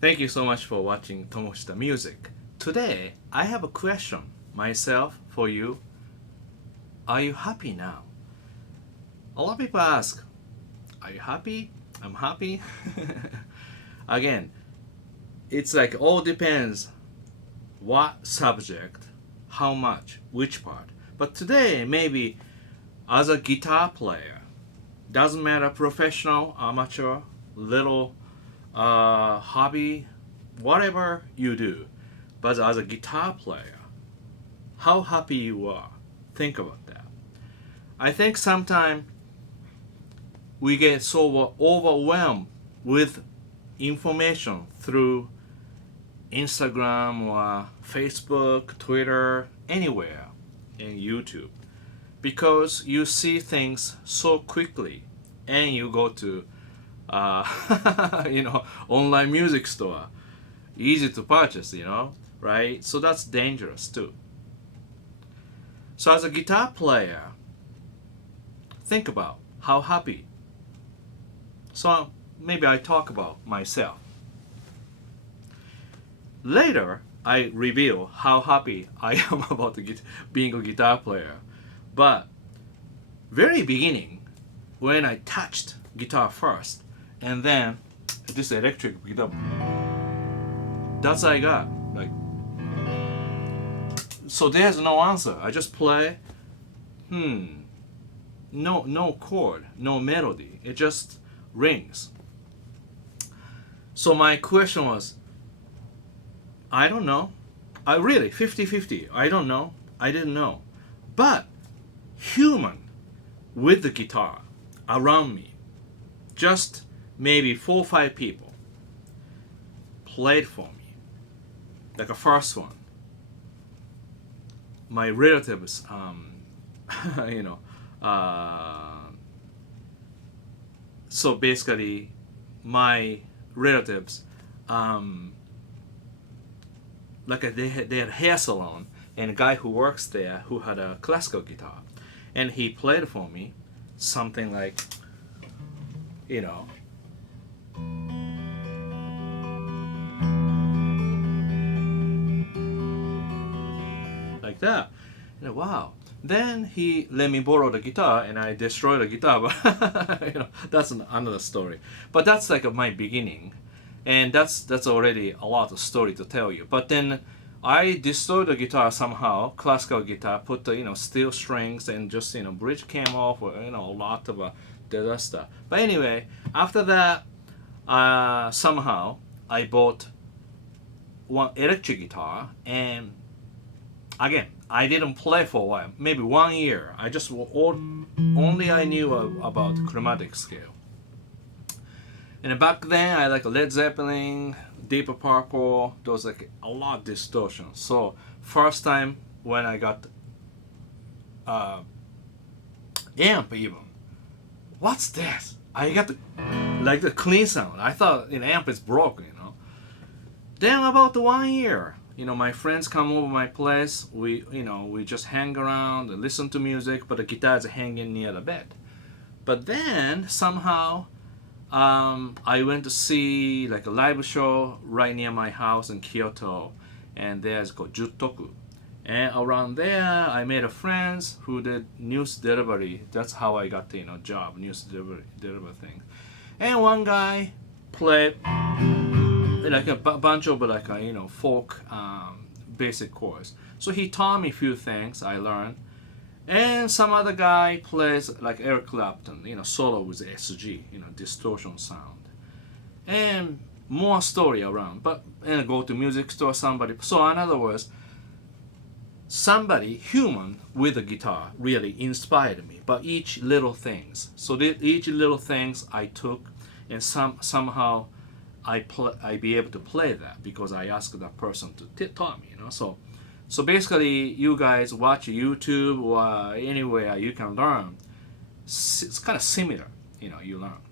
Thank you so much for watching Tomo Music. Today, I have a question myself for you. Are you happy now? A lot of people ask, are you happy? I'm happy. Again, it's like all depends what subject, how much, which part. But today, maybe as a guitar player, doesn't matter professional, amateur, little hobby, whatever you do, but as a guitar player, how happy you are. Think about that. I think sometimes we get so overwhelmed with information through Instagram or Facebook, Twitter, anywhere, and YouTube, because you see things so quickly, and you go to online music store, easy to purchase, right? So that's dangerous too. So as a guitar player, think about how happy. So maybe I talk about myself. Later, I reveal how happy I am about being a guitar player. But very beginning, when I touched guitar first, and then this electric guitar, that's I got. Like, so there's no answer. I just play. No chord, no melody. It just rings. So my question was, I don't know. I really 50-50. I don't know. I didn't know. But human with the guitar around me, just maybe 4 or 5 people played for me. Like a first one, my relatives, so basically my relatives, they had a hair salon, and a guy who works there who had a classical guitar, and he played for me something like, like that. And wow. Then he let me borrow the guitar, and I destroyed the guitar. But that's another story. But that's like my beginning, and that's already a lot of story to tell you. But then I destroyed the guitar somehow, classical guitar, put the steel strings, and just bridge came off, or a lot of disaster. But anyway, after that, somehow I bought one electric guitar, and again, I didn't play for a while, maybe 1 year. I just only I knew about chromatic scale. And back then, I like Led Zeppelin, Deep Purple. Those like a lot of distortion. So first time when I got amp, even, what's this? I got the clean sound. I thought amp is broken. Then about 1 year, my friends come over my place. We just hang around and listen to music, but the guitar is hanging near the bed. But then somehow, I went to see like a live show right near my house in Kyoto, and there's called Juttoku. And around there, I made a friends who did news delivery. That's how I got the job, news delivery thing. And one guy played like a bunch of folk basic chords. So he taught me a few things I learned. And some other guy plays like Eric Clapton, solo with SG, distortion sound. And more story around. And go to music store, somebody. So in other words, somebody human with a guitar really inspired me. But each little things. So each little things I took, and somehow I be able to play that because I asked that person to taught me. So basically, you guys watch YouTube or anywhere you can learn. It's kind of similar, you learn.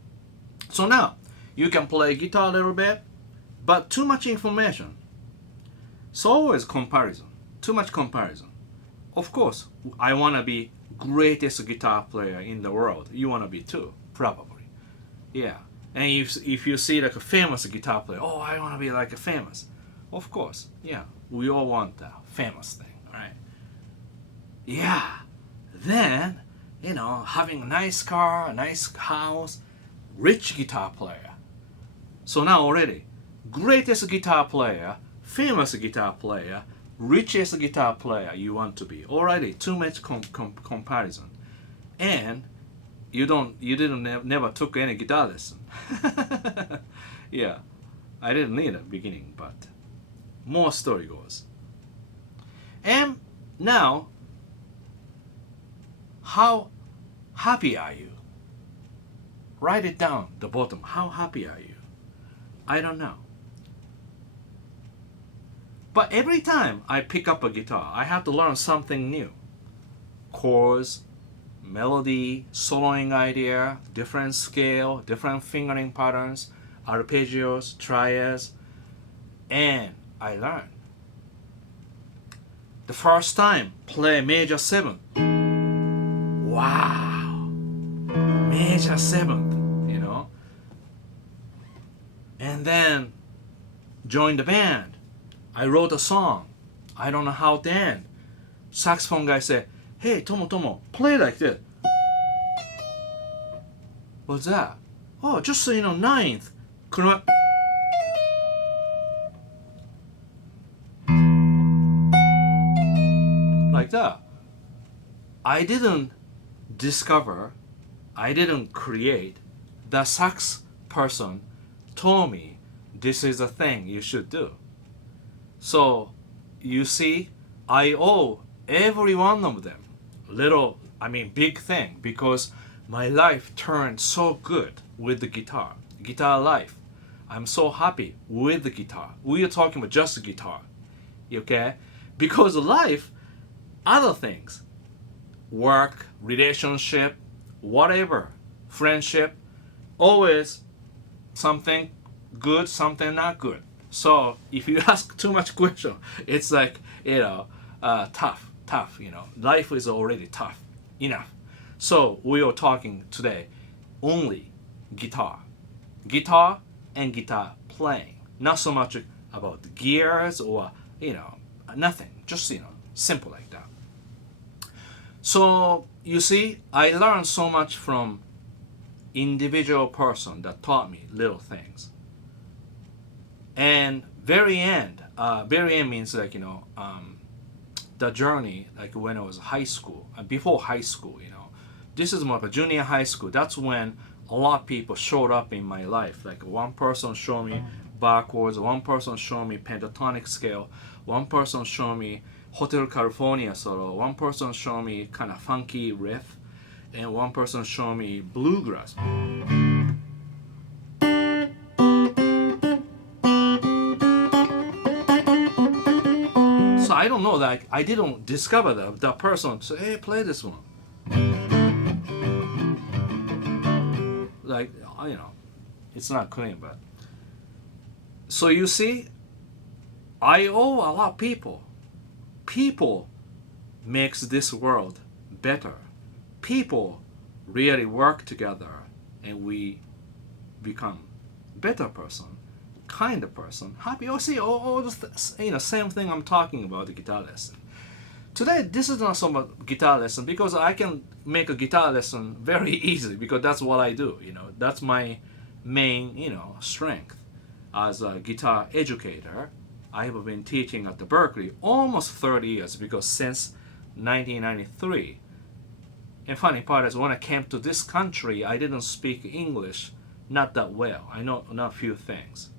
So now, you can play guitar a little bit, but too much information. So always comparison, too much comparison. Of course, I want to be greatest guitar player in the world. You want to be too, probably. Yeah. And if you see like a famous guitar player, oh, I want to be like a famous. Of course, yeah, we all want that famous thing, right? Yeah. Then, having a nice car, a nice house, rich guitar player. So now already, greatest guitar player, famous guitar player, richest guitar player you want to be. Already too much comparison. And you never took any guitar lesson. Yeah, I didn't need it at the beginning, but more story goes. And now, how happy are you? Write it down, the bottom. How happy are you? I don't know. But every time I pick up a guitar, I have to learn something new. Chords, melody, soloing idea, different scale, different fingering patterns, arpeggios, triads, and I learned. The first time, play major 7th. Wow! Major 7th, And then, join the band. I wrote a song. I don't know how to end. Saxophone guy said, hey, Tomo, play like this. What's that? Oh, just so you know, 9th. Like that. I didn't create. The sax person told me this is a thing you should do. So, you see, I owe every one of them big thing, because my life turned so good with the guitar life. I'm so happy with the guitar. We are talking about just the guitar, okay? Because life, other things, work, relationship, whatever, friendship, always something good, something not good. So if you ask too much question, it's like, tough, life is already tough enough. So we are talking today only guitar and guitar playing, not so much about the gears or nothing, just simple like that. So you see, I learned so much from individual person that taught me little things. And very end means the journey, like when I was high school, before high school, this is more of a junior high school. That's when a lot of people showed up in my life. Like one person showed me bar chords, one person showed me pentatonic scale, one person showed me Hotel California solo, one person showed me kind of funky riff, and one person showed me bluegrass. So I don't know, like I didn't discover that person say, hey, play this one. Like, it's not clean, but. So you see, I owe a lot of people. People makes this world better. People really work together and we become better person, kinder person, happy. Oh, see, all the same thing I'm talking about the guitar lesson. Today, this is not so much guitar lesson because I can make a guitar lesson very easily because that's what I do. That's my main, strength as a guitar educator. I have been teaching at the Berkeley almost 30 years because since 1993. And funny part is when I came to this country, I didn't speak English not that well. I know not few things.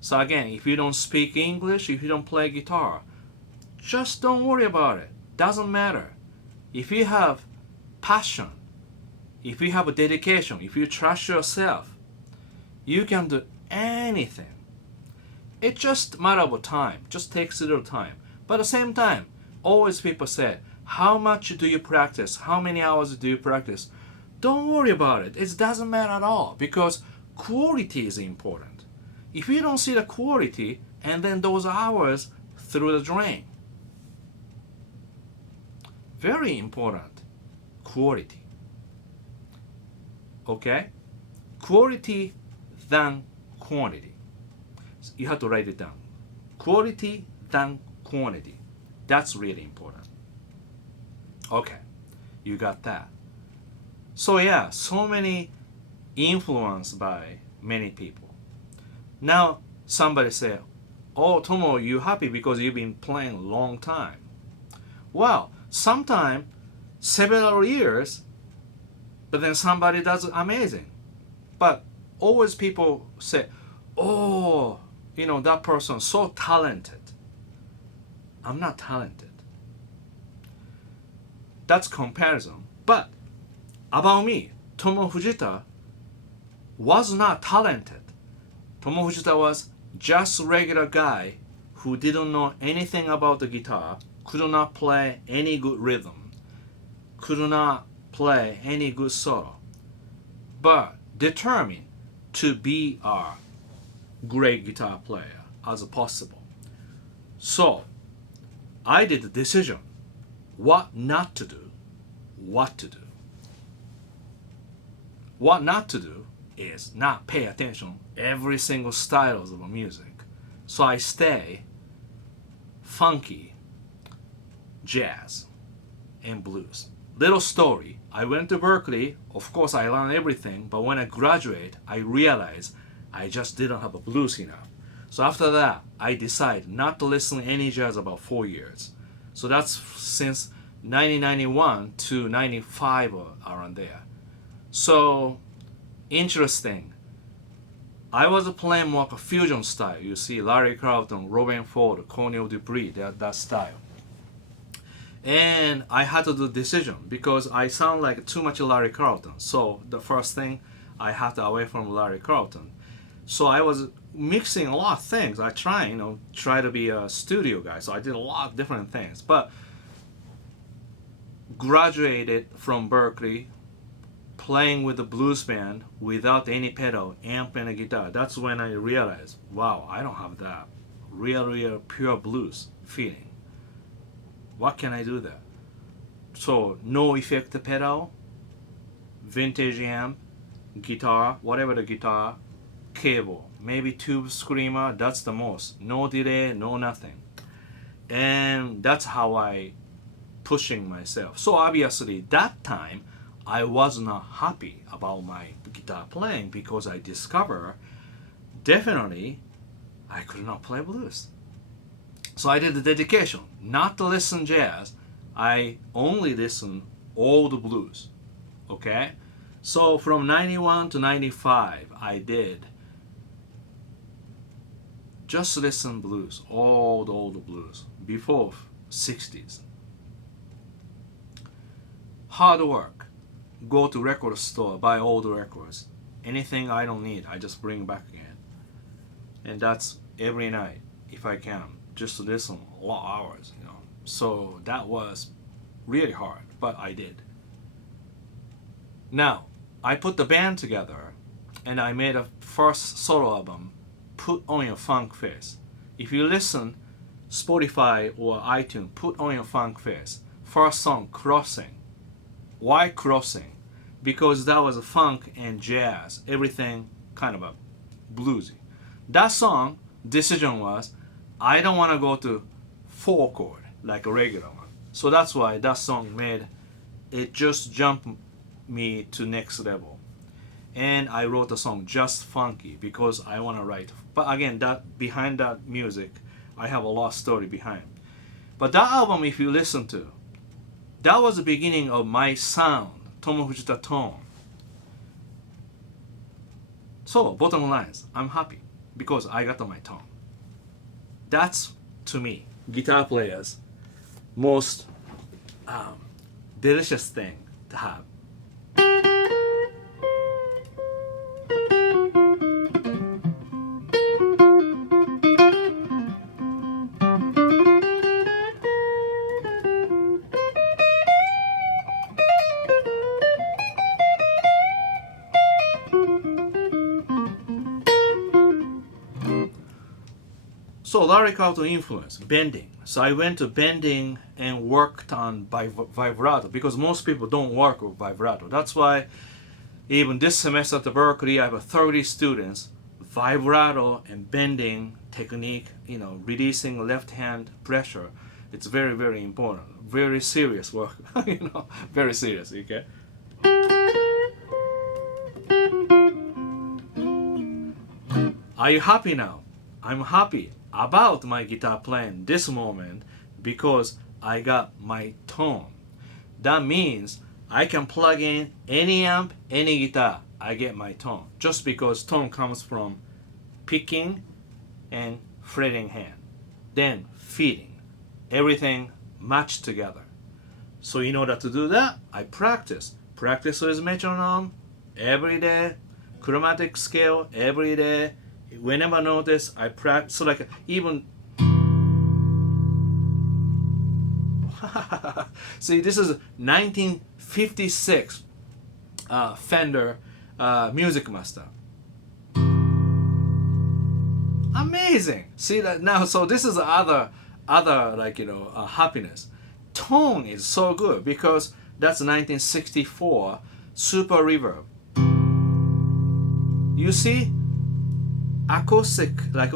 So again, if you don't speak English, if you don't play guitar, just don't worry about it. Doesn't matter. If you have passion, if you have a dedication, if you trust yourself, you can do anything. It's just a matter of time. Just takes a little time. But at the same time, always people say, how much do you practice? How many hours do you practice? Don't worry about it. It doesn't matter at all because quality is important. If you don't see the quality, and then those hours through the drain. Very important. Quality. Okay? Quality than quantity. You have to write it down. Quality than quantity. That's really important. Okay, you got that. So yeah, so many influenced by many people. Now somebody say, "Oh, Tomo, you happy because you've been playing a long time?" Well, sometime several years, but then somebody does amazing. But always people say, "Oh, that person so talented." I'm not talented. That's comparison. But about me, Tomo Fujita was not talented. Tomo Fujita was just a regular guy who didn't know anything about the guitar, could not play any good rhythm, could not play any good solo, but determined to be a great guitar player as possible. So I did the decision what not to do, what to do. What not to do is not pay attention every single styles of music. So I stay funky, jazz, and blues. Little story, I went to Berkeley, of course I learned everything, but when I graduate, I realized I just didn't have a blues enough. So after that, I decided not to listen to any jazz about 4 years. So that's since 1991 to 95 or around there. So interesting. I was playing more a fusion style. You see Larry Carlton, Robin Ford, Cornel Dupree, that style. And I had to do decision because I sound like too much Larry Carlton. So the first thing I had to away from Larry Carlton. So I was mixing a lot of things. I try to be a studio guy. So I did a lot of different things. But graduated from Berkeley, playing with the blues band without any pedal, amp and a guitar. That's when I realized, wow, I don't have that real pure blues feeling. What can I do there? So no effect pedal, vintage amp, guitar, whatever the guitar, cable, maybe tube screamer, that's the most. No delay, no nothing. And that's how I pushing myself. So obviously that time I was not happy about my guitar playing because I discovered definitely I could not play blues. So I did the dedication not to listen jazz. I only listen old blues. Okay? So from 91 to 95 I did just listen blues, old blues before 60s. Hard work. Go to record store, buy old records. Anything I don't need, I just bring back again. And that's every night, if I can, just to listen a lot of hours, So that was really hard, but I did. Now, I put the band together, and I made a first solo album, Put On Your Funk Face. If you listen, Spotify or iTunes, Put On Your Funk Face. First song, Crossing. Why Crossing? Because that was a funk and jazz, everything kind of a bluesy. That song, decision was, I don't want to go to 4 chord like a regular one. So that's why that song made it just jumped me to next level. And I wrote a song just funky because I want to write. But again, that behind that music, I have a lot of story behind. But that album, if you listen to, that was the beginning of my sound. Tomo Fujita Tone. So, bottom lines, I'm happy because I got my tone. That's, to me, guitar players' most delicious thing to have. So Larry Carlton influence, bending. So I went to bending and worked on vibrato because most people don't work with vibrato. That's why even this semester at Berkeley I have 30 students vibrato and bending technique, releasing left hand pressure. It's very, very important. Very serious work, very serious, okay? Are you happy now? I'm happy about my guitar playing this moment because I got my tone. That means I can plug in any amp, any guitar. I get my tone. Just because tone comes from picking and fretting hand. Then feeding. Everything matched together. So in order to do that, I practice. Practice with metronome every day. Chromatic scale every day. Whenever I notice, I practice. So like even see, this is 1956 Fender Music Master. Amazing. See that now. So this is other happiness. Tone is so good because that's 1964 Super Reverb. You see, acoustic, like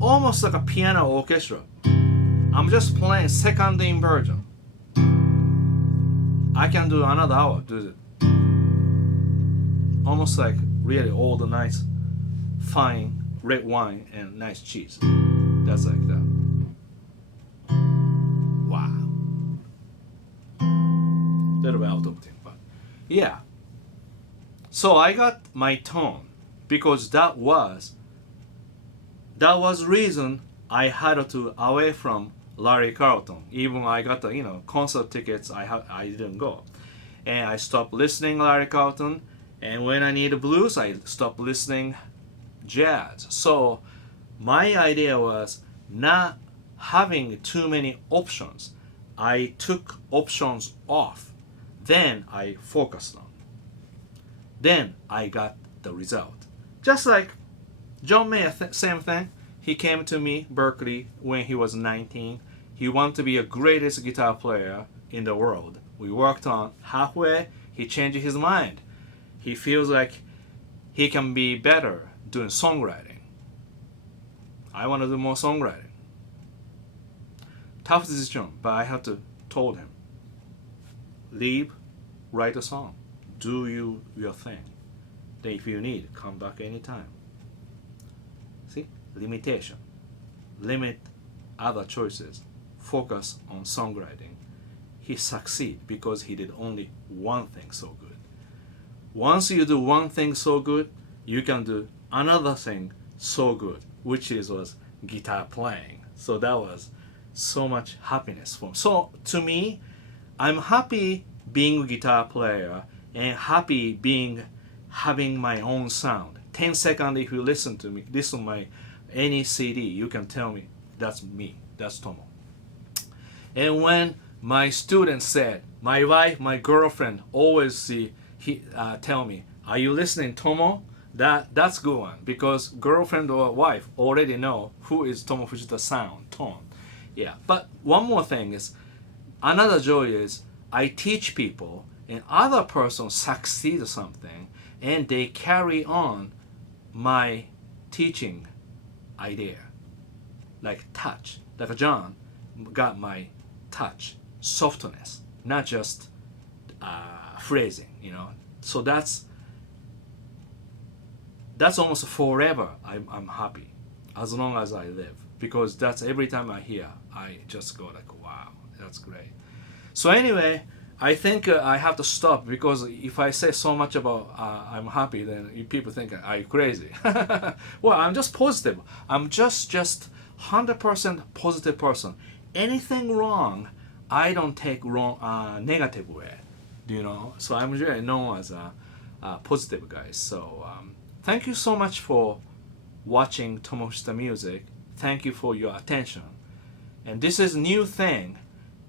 almost like a piano orchestra. I'm just playing second inversion. I can do another hour. Do it. Almost like really all the nice, fine red wine and nice cheese. That's like that. Wow. Little bit out of thing, but yeah. So I got my tone because that was reason I had to away from Larry Carlton. Even I got the concert tickets, I didn't go, and I stopped listening Larry Carlton. And when I need blues, I stopped listening jazz. So my idea was not having too many options. I took options off. Then I focused on. Then I got the result. Just like John Mayer, same thing. He came to me, Berkeley, when he was 19. He wanted to be the greatest guitar player in the world. We worked on halfway. He changed his mind. He feels like he can be better doing songwriting. I want to do more songwriting. Tough decision, but I had to told him, leave, write a song, do your thing. Then if you need, come back anytime. See, limitation, limit other choices, focus on songwriting. He succeed because he did only one thing so good. Once you do one thing so good, you can do another thing so good, which was guitar playing. So that was so much happiness for me. So to me, I'm happy being a guitar player and happy having my own sound. 10 seconds if you listen to my any CD, you can tell me that's me, that's Tomo. And when my students said, my wife, my girlfriend always tell me, are you listening, Tomo? That's good one, because girlfriend or wife already know who is Tomo Fujita's sound, tone. Yeah, but one more thing is, another joy is I teach people and other person succeed something and they carry on my teaching idea. Like touch, like John got my touch, softness, not just phrasing, So that's almost forever. I'm happy as long as I live, because that's every time I hear, I just go like, wow, that's great. So anyway, I think I have to stop, because if I say so much about I'm happy, then people think I'm crazy. Well, I'm just positive. I'm just 100% positive person. Anything wrong, I don't take wrong negative way. So I'm really known as a positive guy. So thank you so much for watching Tomo Fujita Music. Thank you for your attention. And this is a new thing.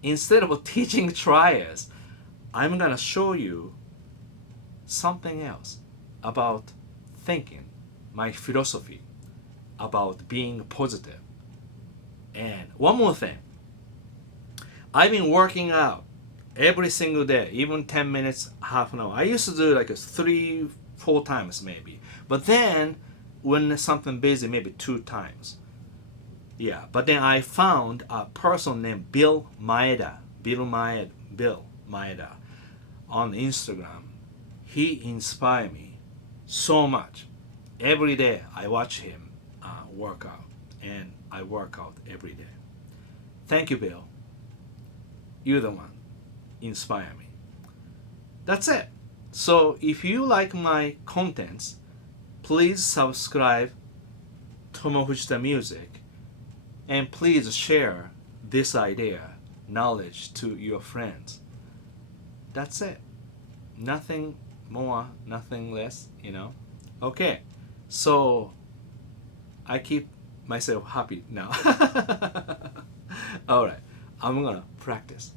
Instead of teaching triers, I'm gonna show you something else about thinking, my philosophy about being positive. And one more thing, I've been working out every single day, even 10 minutes, half an hour. I used to do like 3-4 4 times maybe. But then when something busy, maybe 2 times. Yeah, but then I found a person named Bill Maeda on Instagram. He inspired me so much. Every day I watch him work out, and I work out every day. Thank you, Bill. You're the one. Inspire me. That's it. So if you like my contents, please subscribe Tomo Fujita Music, and please share this idea, knowledge to your friends. That's it. Nothing more, nothing less, Okay, so I keep myself happy now. Alright, I'm gonna practice.